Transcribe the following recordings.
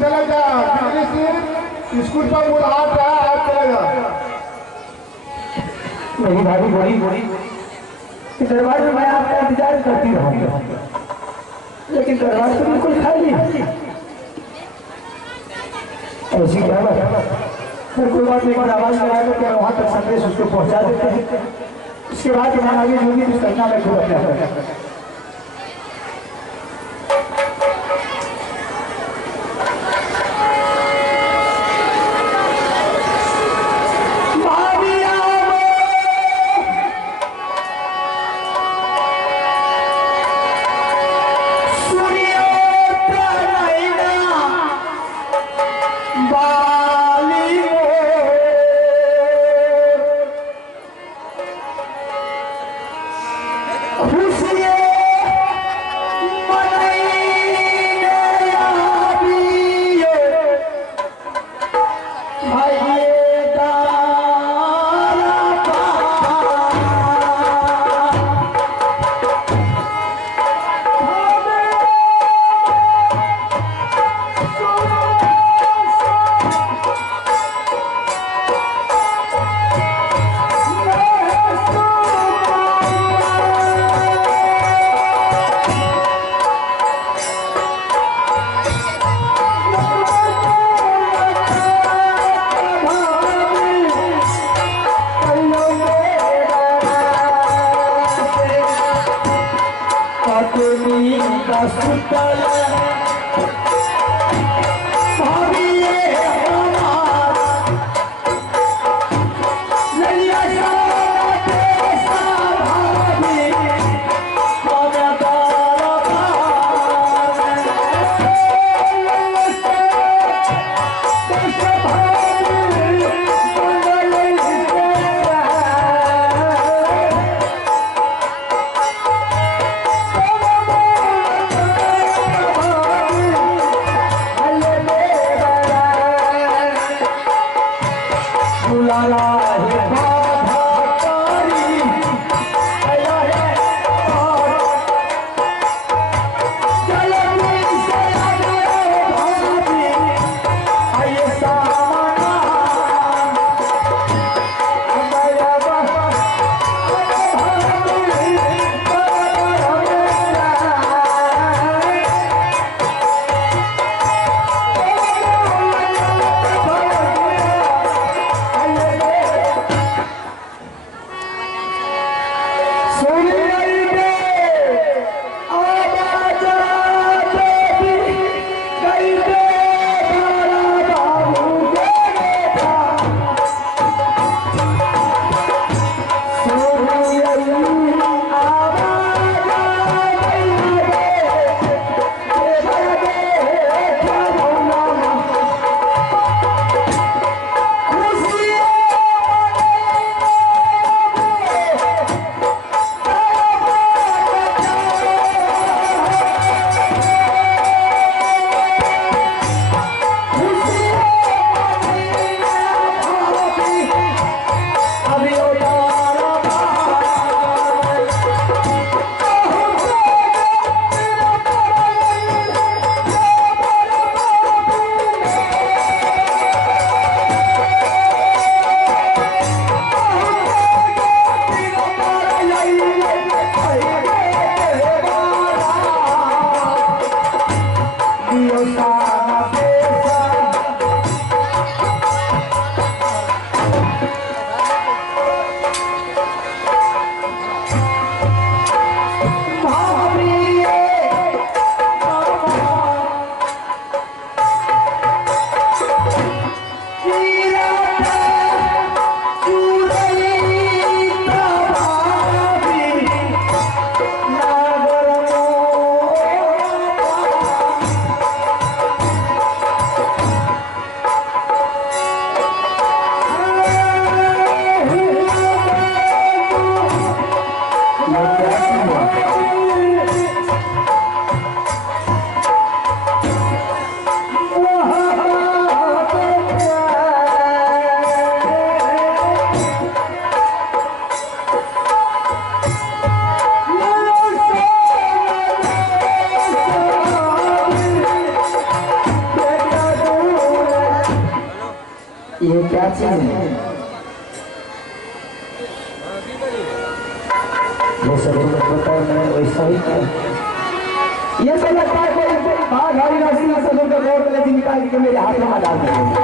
चला जा स्कूल पर वो हाथ रहा हाथ चला जा। मेरी भाभी बोली दरबार में मैं आपका इंतजार करती रहूंगी, लेकिन दरबार तो बिल्कुल खाली। ऐसी क्या बात? फिर कोई बात नहीं, आवाज लगाकर क्या वहां तक संदेश उसको पहुंचा देते हैं। इसके बाद मैं आगे जो भी कुछ करना मैं खुद अपना ये क्या चीज है? जैसा पता है वैसा ही है। ये तो लगता है कोई बाघ हरी राशि सदर का बोर्ड लेके निकाल के मेरे हाथ में डाल देंगे।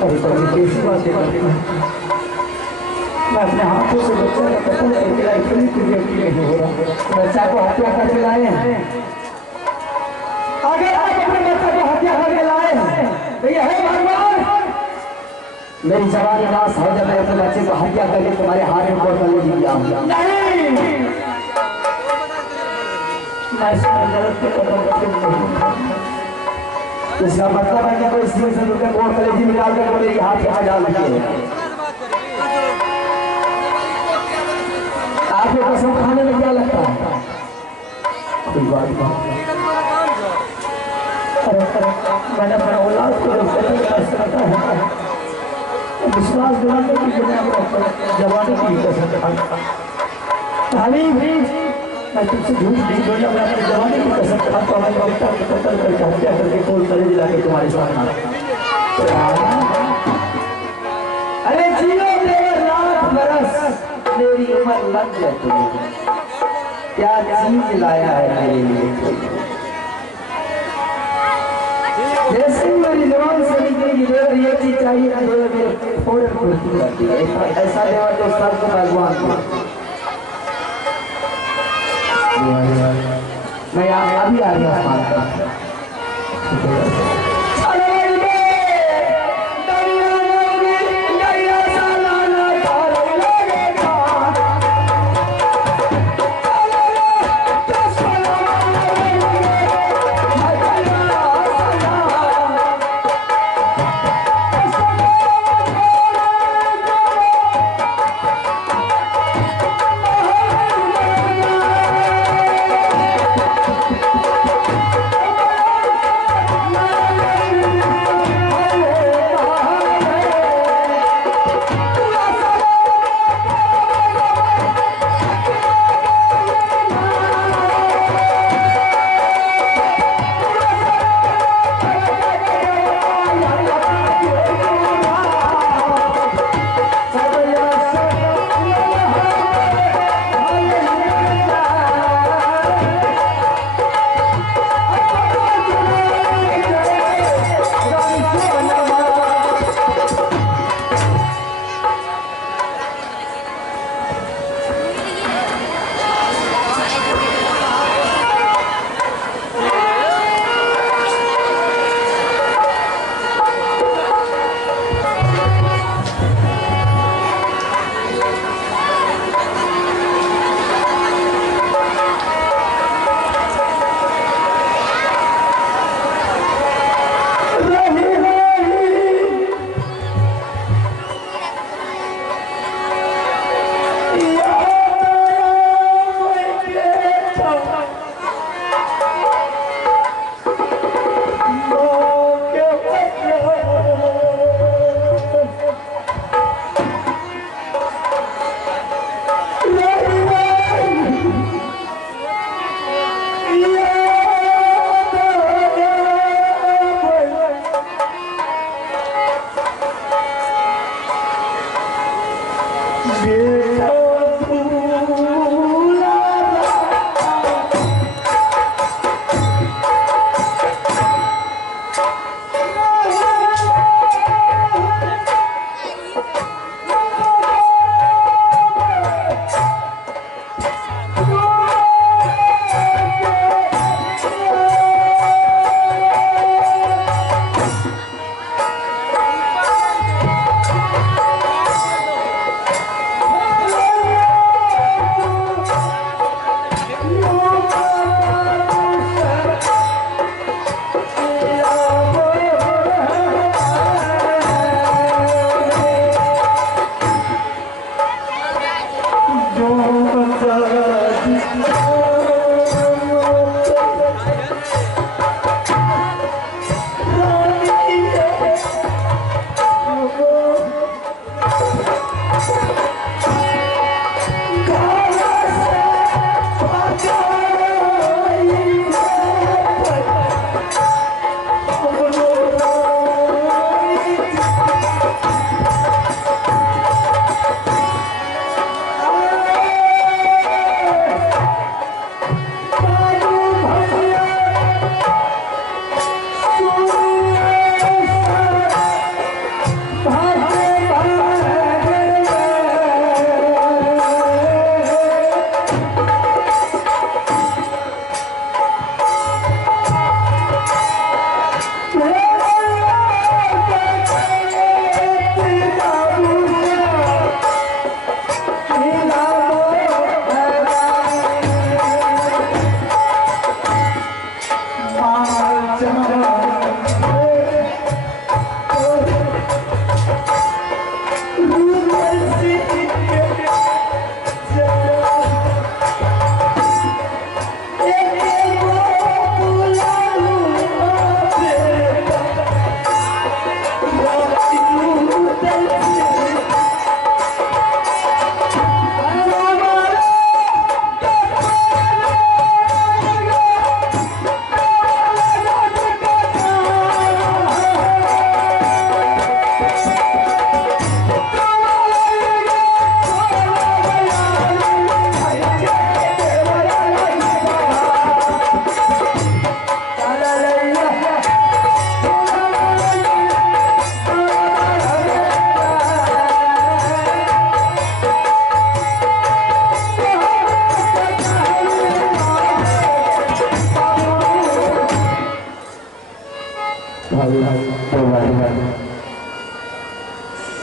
अरे तो कैसी बात है? मैं अपने हाथों से बच्चा का कत्ल करके इतनी क्रिएटिव नहीं हो रहा। बच्चा को हत्या करके लाए हैं। अगर आप अपने बच्चा को हत्या करके लाए हैं तो ये है भगवान, मेरी जवानी नाश हो जाए, मैं अपने बच्चे को हत्या करके तुम्हारे हाथ में बोतल ले दिया नहीं। मैं गलत इसका मतलब है कि कोई सिंह से उनके बोर्ड कलेजी निकाल कर मेरी हाथ यहाँ डाल दिए। आपको कसम खाने में क्या लगता है? कोई बात नहीं। मैंने अपने औलाद को विश्वास दिलाने की जवानी की कसम खाली भी मैं तुमसे झूठ नहीं बोला। मैं अपनी जवानी की कसम खाता हूँ। मैं बेटा को कत्ल करके हत्या करके कोल तले दिला के तुम्हारे सामने। अरे जियो देवर लाख बरस, मेरी उम्र लग जाए तुम्हें। क्या चीज लाया है मेरे लिए? जैसे ही मेरी जवान से निकलेगी देवर ये चीज चाहिए ना, देवर मेरे फौरन पूर्ति करती है। ऐसा देवर तो सब को भगवान को मैं अभी आ गया।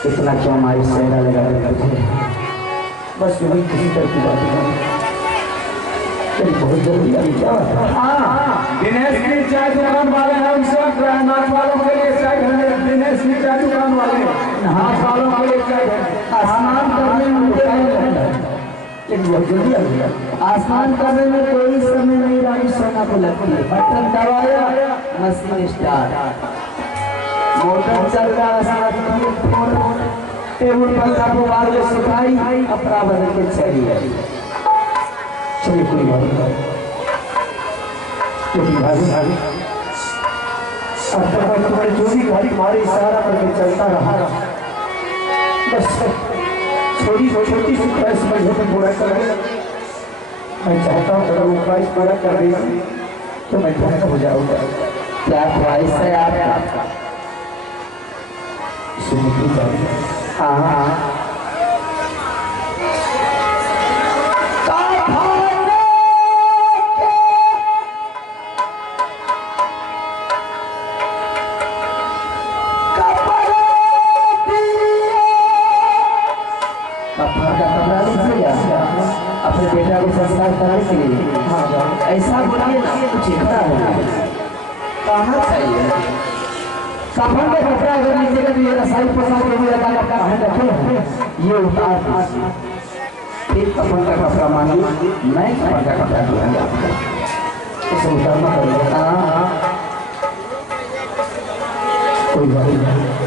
इतना क्यों हमारी सेहरा लगा करते बस वही किसी तरह की बात बहुत जल्दी आई क्या दिनेश की चाय दुकान वाले हैं हम सब नाच वालों के लिए चाय घर दिनेश की चाय दुकान वाले नाच वालों के लिए चाय स्नान करने में बहुत जल्दी आ गया स्नान करने में कोई समय नहीं रानी सोना को लगती है बटन दबाया मशीन स्टार्ट मोटर चल रहा टेबल पर काबू बाल में सुखाई अपना बदल के चलिए चलिए कोई बात नहीं भाभी तुम्हारी जो भी गाड़ी हमारे इशारा करके चलता रहा बस छोटी छोटी सी ख्वाहिश मुझे तो पूरा कर मैं चाहता हूँ अगर वो ख्वाहिश पूरा कर देगी तो मैं ध्यान हो जाऊंगा क्या ख्वाहिश है आपका हाँ अपने बेटा को संस्कार करने के लिए ऐसा बोलिए ना कुछ इतना है कहाँ चाहिए कफन का कपड़ा अगर नीचे का ये रसाई पसार के लिए लगा का है रखे ये उतार दीजिए एक कफन का कपड़ा मांगिए मैं कफन का कपड़ा दूंगा आपको इसे उतारना पड़ेगा कोई बात नहीं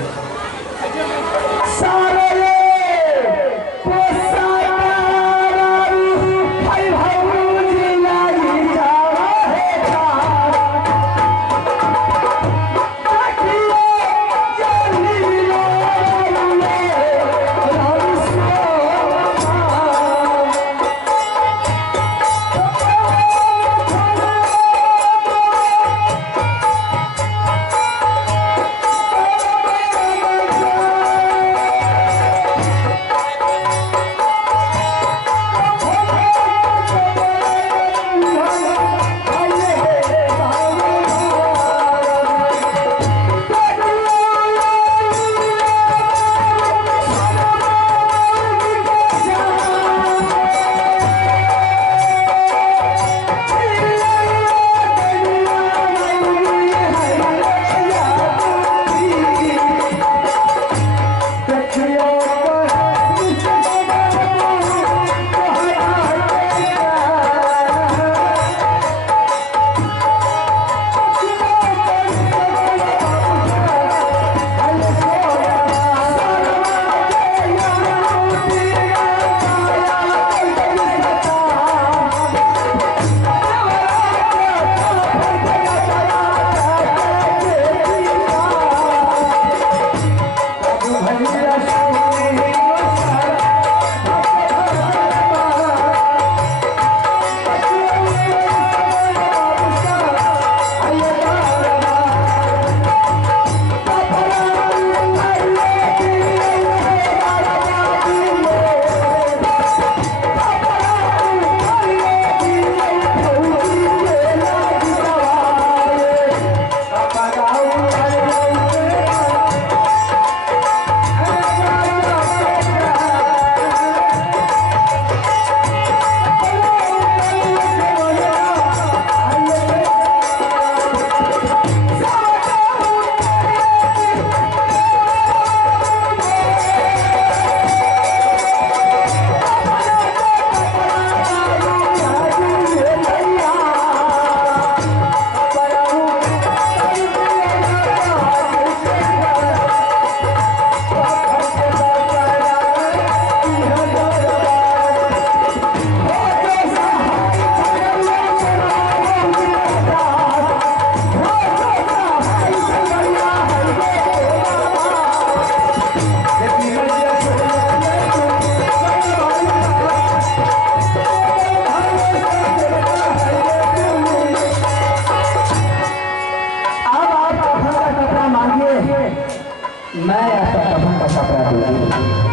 कपड़ा दूंगी।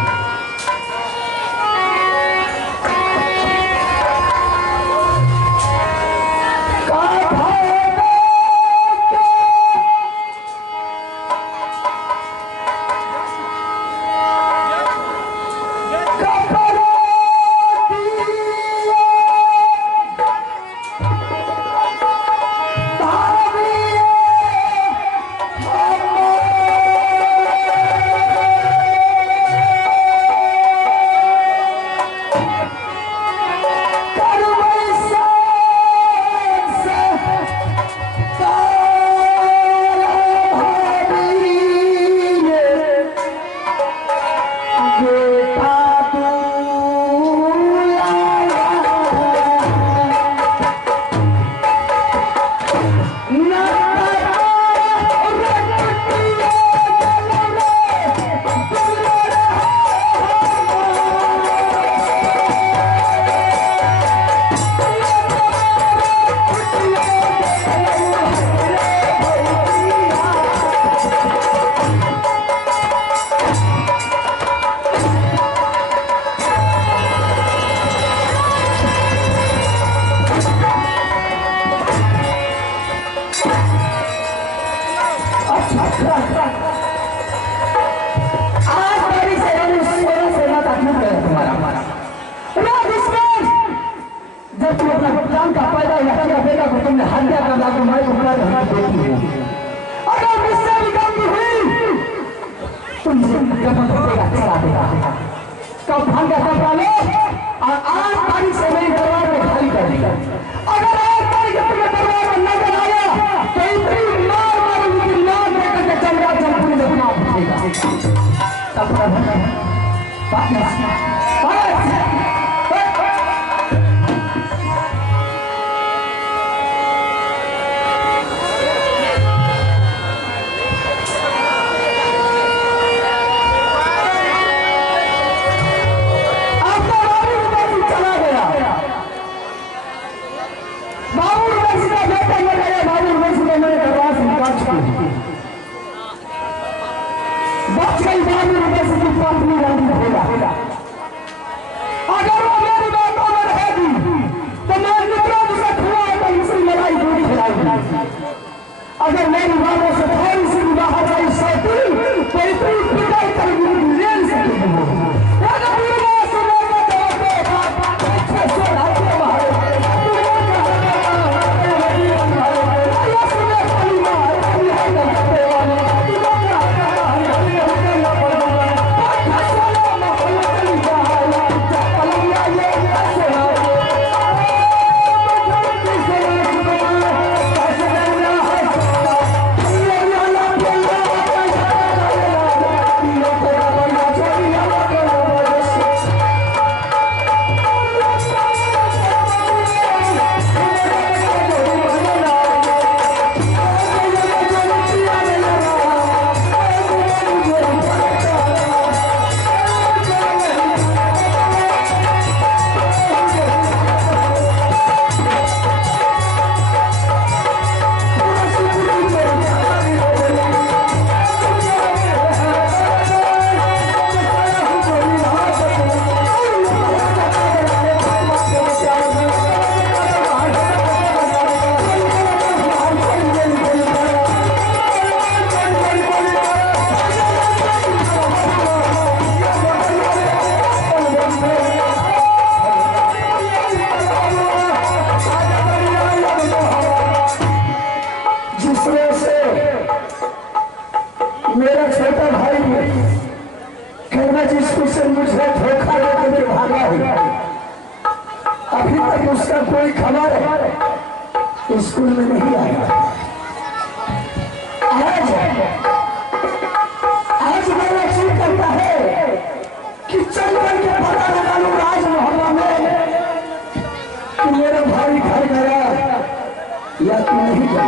अगर मेरी बातों से थोड़ी सी बाहर आई तो इतनी पिटाई करेगी ले सकती उसका कोई खबर स्कूल में नहीं आया। आज मेरा जी करता है कि चल करके पता लगा लूं राज मोहल्ला में कि मेरा भाई घर गया या तू नहीं गया,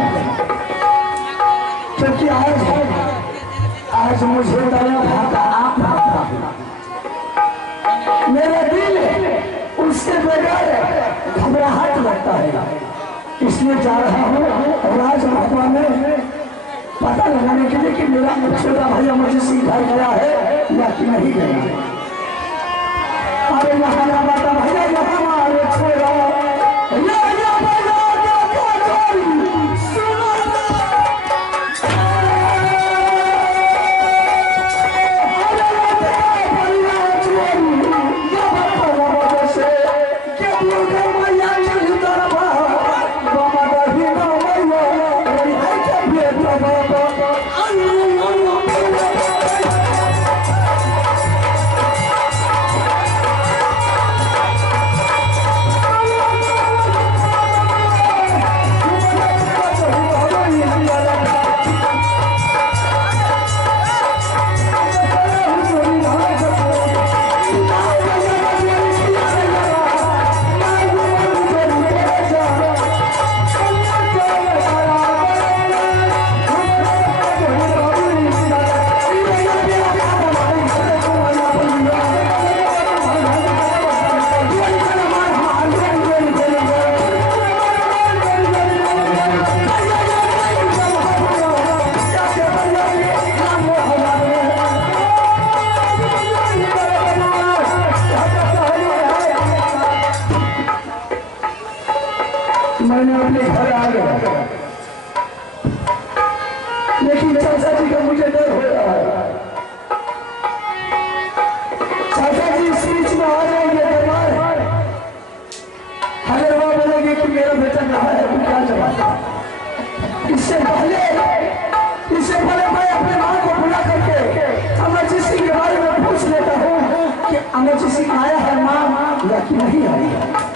क्योंकि आज मुझे दया भाता आप भाता मेरा दिल उसके बगैर घबराहट लगता है, इसलिए जा रहा हूँ राज महकमा में पता लगाने के लिए कि मेरा छोटा भैया मुझे सीधा गया है या कि नहीं गया? अरे यहाँ बात भैया यहाँ मारे छोड़ा या भैया क्या छोड़ी सुनो मैंने अपने घर आ गया, लेकिन चाचा जी का मुझे डर हो रहा है। चाचा जी इस बीच में आ जाएंगे दरबार, अगर वो बोलेंगे कि मेरा बेटा कहाँ है तो क्या जवाब? इससे पहले मैं अपने माँ को बुला करके अमर जी सिंह के बारे में पूछ लेता हूँ कि अमर जी सिंह आया है माँ या कि नहीं आई है।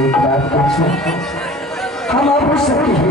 एक बात पूछो, हम आप पूछ सकते हैं?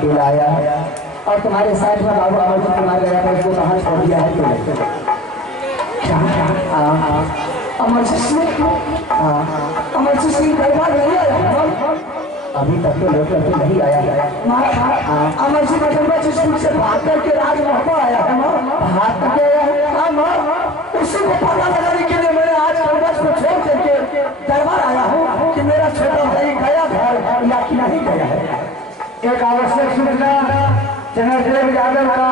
अकेला आया और तुम्हारे साथ में बाबू अमरजीत कुमार गया था, उसको कहाँ छोड़ दिया है तुमने? अमरजीत सिंह दरबार नहीं आया अभी तक तो लेकर के नहीं आया है। अमरजीत स्कूल से भाग करके राजमहल आया है, भाग करके आया है। उसी को पता लगाने के लिए मैंने आज कांग्रेस को छोड़ करके दरबार आया हूँ कि मेरा छोटा भाई गया घर या कि नहीं गया है। एक आवश्यक सूचना चंद्रशेखर यादव का